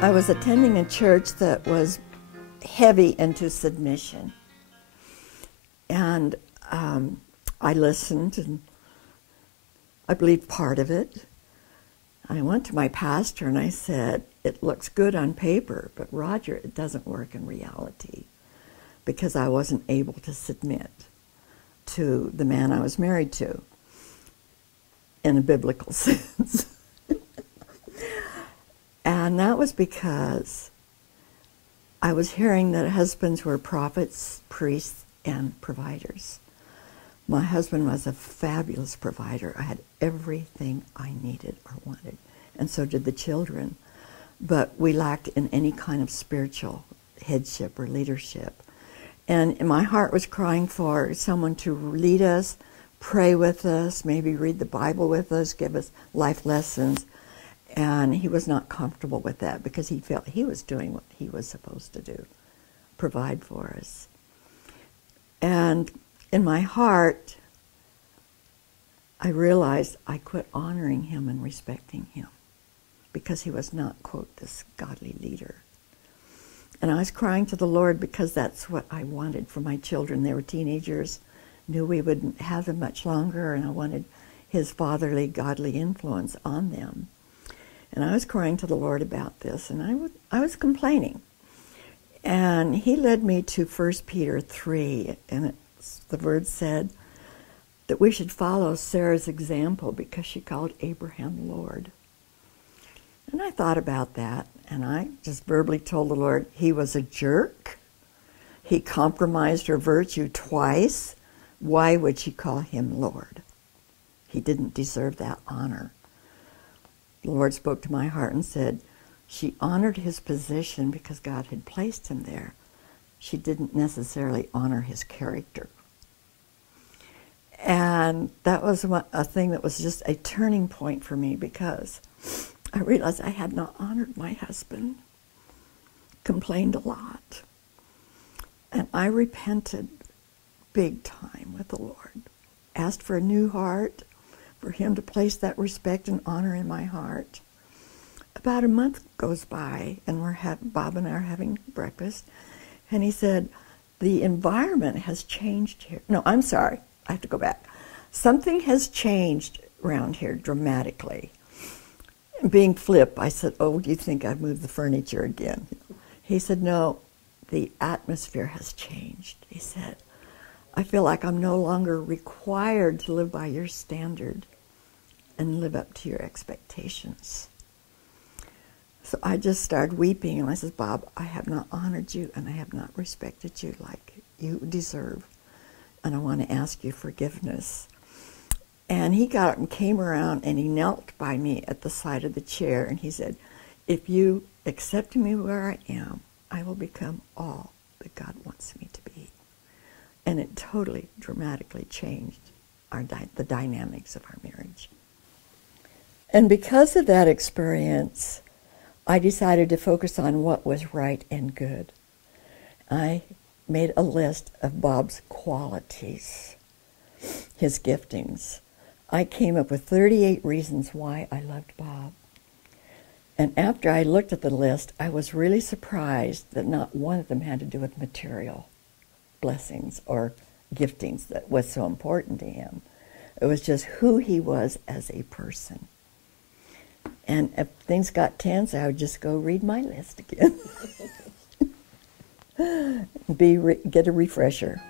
I was attending a church that was heavy into submission. And I listened, and I believed part of it. I went to my pastor and I said, it looks good on paper, but Roger, it doesn't work in reality, because I wasn't able to submit to the man I was married to in a biblical sense. And that was because I was hearing that husbands were prophets, priests, and providers. My husband was a fabulous provider. I had everything I needed or wanted, and so did the children. But we lacked in any kind of spiritual headship or leadership. And my heart was crying for someone to lead us, pray with us, maybe read the Bible with us, give us life lessons. And he was not comfortable with that because he felt he was doing what he was supposed to do, provide for us. And in my heart, I realized I quit honoring him and respecting him because he was not, quote, this godly leader. And I was crying to the Lord because that's what I wanted for my children. They were teenagers, knew we wouldn't have them much longer, and I wanted his fatherly, godly influence on them. And I was crying to the Lord about this, and I was complaining. And he led me to 1 Peter 3, and the word said that we should follow Sarah's example because she called Abraham Lord. And I thought about that, and I just verbally told the Lord he was a jerk. He compromised her virtue twice. Why would she call him Lord? He didn't deserve that honor. The Lord spoke to my heart and said, she honored his position because God had placed him there. She didn't necessarily honor his character. And that was a thing that was just a turning point for me because I realized I had not honored my husband, complained a lot. And I repented big time with the Lord, asked for a new heart, for him to place that respect and honor in my heart. About a month goes by, and Bob and I are having breakfast, and he said, the environment has changed here. No, I'm sorry, I have to go back. Something has changed around here dramatically. Being flip, I said, oh, do you think I've moved the furniture again? He said, no, the atmosphere has changed. He said, I feel like I'm no longer required to live by your standard and live up to your expectations. So I just started weeping, and I said, Bob, I have not honored you, and I have not respected you like you deserve, and I want to ask you forgiveness. And he got up and came around, and he knelt by me at the side of the chair, and he said, if you accept me where I am, I will become all that God wants me to be. And it totally, dramatically changed the dynamics of our marriage. And because of that experience, I decided to focus on what was right and good. I made a list of Bob's qualities, his giftings. I came up with 38 reasons why I loved Bob. And after I looked at the list, I was really surprised that not one of them had to do with material blessings or giftings that was so important to him. It was just who he was as a person. And if things got tense, I would just go read my list again. Get a refresher.